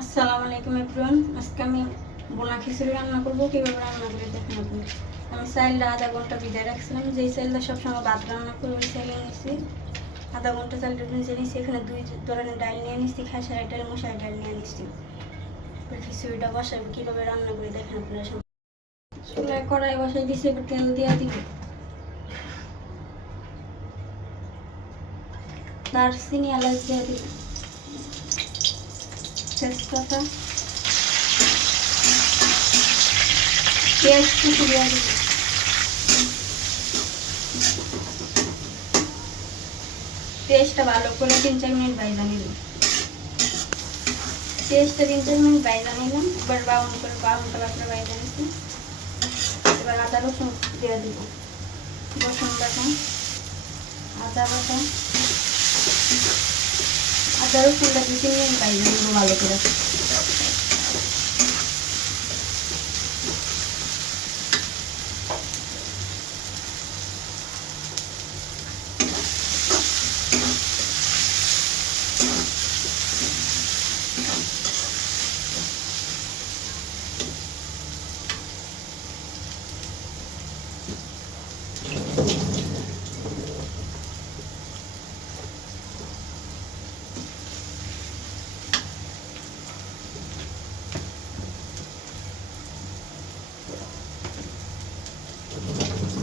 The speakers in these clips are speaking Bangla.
আসসালামু আলাইকুম এভরিওয়ান। আজকে আমি বোনা খিচুড়ি রান্না করবো। কীভাবে রান্না করে দেখেন আপনি। আমি চাইলটা আধা ঘন্টা ভিজায় রাখছিলাম। যেই চাইলটা সবসময় ভাত রান্না করে ওই চাইলে নিয়েছি। আধা ঘন্টা চাইলটা ভিজে নিয়েছি। এখানে 2 ধরনের ডাল নিয়ে নিচ্ছি, খেসারি ডাল, মশারি ডাল নিয়ে নিচ্ছি। খিচুড়িটা বসাবো কীভাবে রান্না করে দেখেন আপনারা সব। চুলায় কড়াই বসাই দিচ্ছি, এবার তেল দিয়ে দিব। দারচিনি এলাচ দিয়ে দিব, তেজপাতা, পেঁয়াজ কুচি দিয়ে দিব। পেঁয়াজটা ভালো করে 3-4 মিনিট ভাজা নিব। পেঁয়াজটা 3-4 মিনিট ভাজা নিলাম। এবার ব্রাউন কালার করে ভাজা নিচ্ছি। এবার আদা রসুন দিয়ে দিব। রসুন বাটা, আদা বাটা, আদা রসুনটা 2-3 মিনিট ভাজা নিব ভালো করে।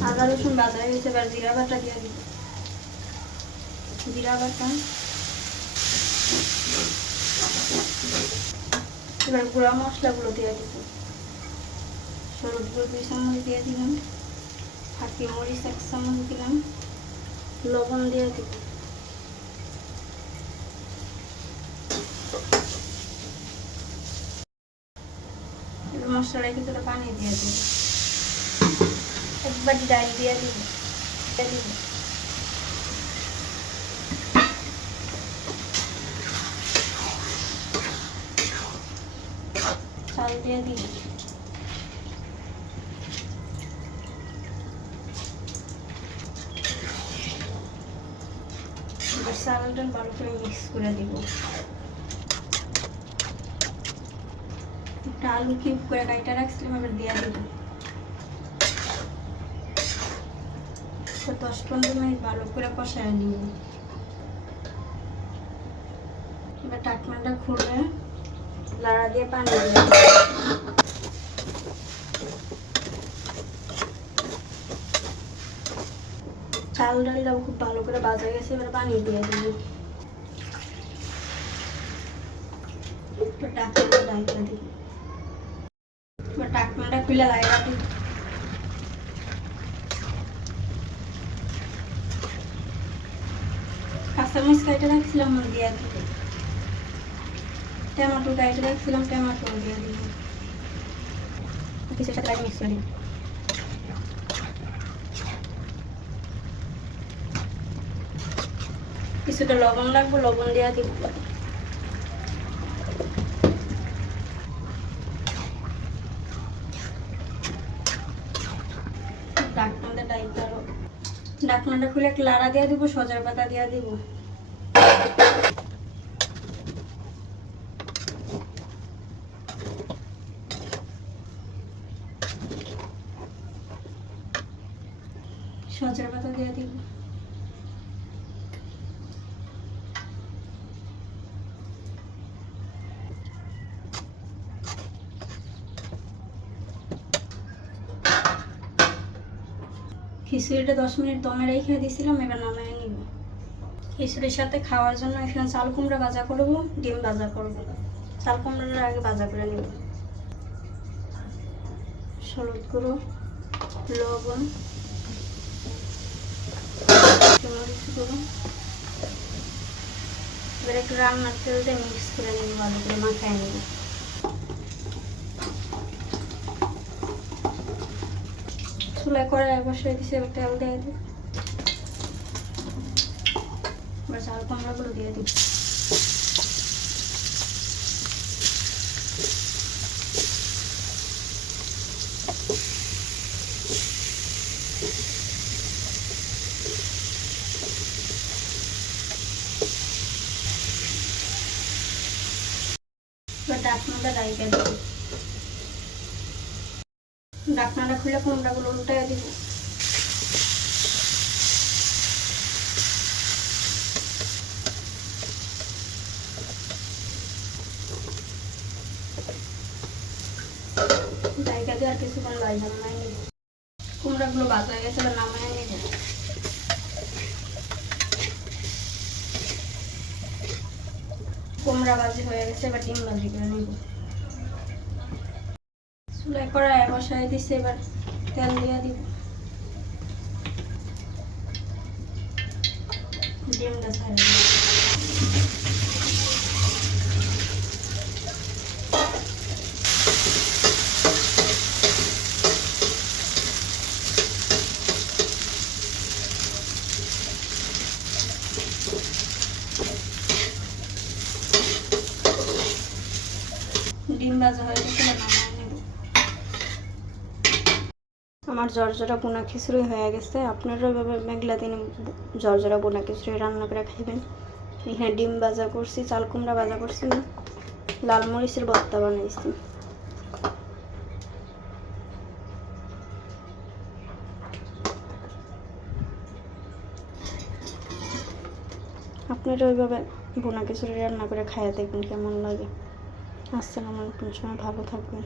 আদা রসুন বাটা হয়ে গেছে। এবার জিরা বাটা দিয়ে দিব। জিরা বাটা, এবার গুঁড়া মশলাগুলো দিয়ে দিব। হলুদ গুঁড়ো 2 চামচ দিয়ে দিলাম, ফাঁকি মরিচ 1 চামচ দিলাম, লবণ দিয়ে দিব। এবার মশলাটা কিছুটা পানি দিয়ে দিব। 1 বাটি ডাল দিয়ে দিব। চাল দিয়ে দিব। এবার চালটা ভালো করে মিক্স করে দিব। একটা আলু কিউব করে কাইটা রাখছিলাম, এবার দিয়ে দিব। 10-15 মিনিট ভালো করে কষায় নিব। এবার ঢাকনাটা খুলে লাড়া দিয়ে পানি দিয়ে দিব। চাল ডালটাও খুব ভালো করে ভাজা গেছে, এবার পানি দিয়ে দিব। ঢাকনাটা ঢাকা দিব। এবার ঢাকনাটা খুলে লাগা দিব। কাঁচামরিচ কাইটে রাখছিলাম, দিয়ে দিব। টমেটো কাইটে রাখছিলাম, টমেটো দিয়ে দিব। কিছুর সাথে মিক্স করে দিব। কিছুটা লবণ লাগবে, লবণ দিয়ে দিব। ঢাকনাটা খুলে একটা লাড়া দিয়ে দিব, সজনে পাতা দিয়ে দিব। সজনে পাতা দিয়ে দিব। খিচুড়িটা 10 মিনিট দমে রেখে দিয়েছিলাম, এবার নামিয়ে নিব। খিচুড়ির সাথে খাওয়ার জন্য এখানে চাল কুমড়া ভাজা করব, ডিম ভাজা করব। চাল কুমড়াটা আগে ভাজা করে নিব। হলুদ গুঁড়ো, লবণ, মরিচ গুঁড়ো, এবার একটু রান্নার তেল দিয়ে মিক্স করে নিব, ভালো করে মাখায় নিব। চুলায় কড়াই বসিয়ে দিয়েছি, এবার তেল দিয়ে দিব। এবার চাল কুমড়াগুলো দিয়ে দিব। এবার ডাকনাটা রাইখে দেবো। ডাকনাটা খুলে কুমড়াগুলো উল্টায় দিব। রাইখে দিয়ে আর কিছুক্ষণ ভাজা নামাই নিব। কুমড়াগুলো ভাজা হয়ে গেছে, এবার নামাই নিব। কুমড়া ভাজি হয়ে গেছে, এবার ডিম ভাজি করে নিব। চুলায় কড়াই বসাই দিচ্ছে, এবার তেল দিয়ে দিব। ডিমটা ছাড়া দিব। ডিম ভাজা হয়ে গেছে, নামাই নেব। আমার জর্জরা বোনা খিচুড়ি হয়ে গেছে। আপনারা এভাবে মেঘলা দিনে জর্জরা বোনা খিচুড়ি রান্না করে খাইবেন। এখানে ডিম ভাজা করছি, চাল কুমড়া ভাজা করছি, লাল মরিচের ভর্তা বানাইছি। আপনারা ওইভাবে বোনা খিচুড়ি রান্না করে খাইয়া দেখবেন কেমন লাগে। আসসালামু আলাইকুম, সবাই ভালো থাকবেন।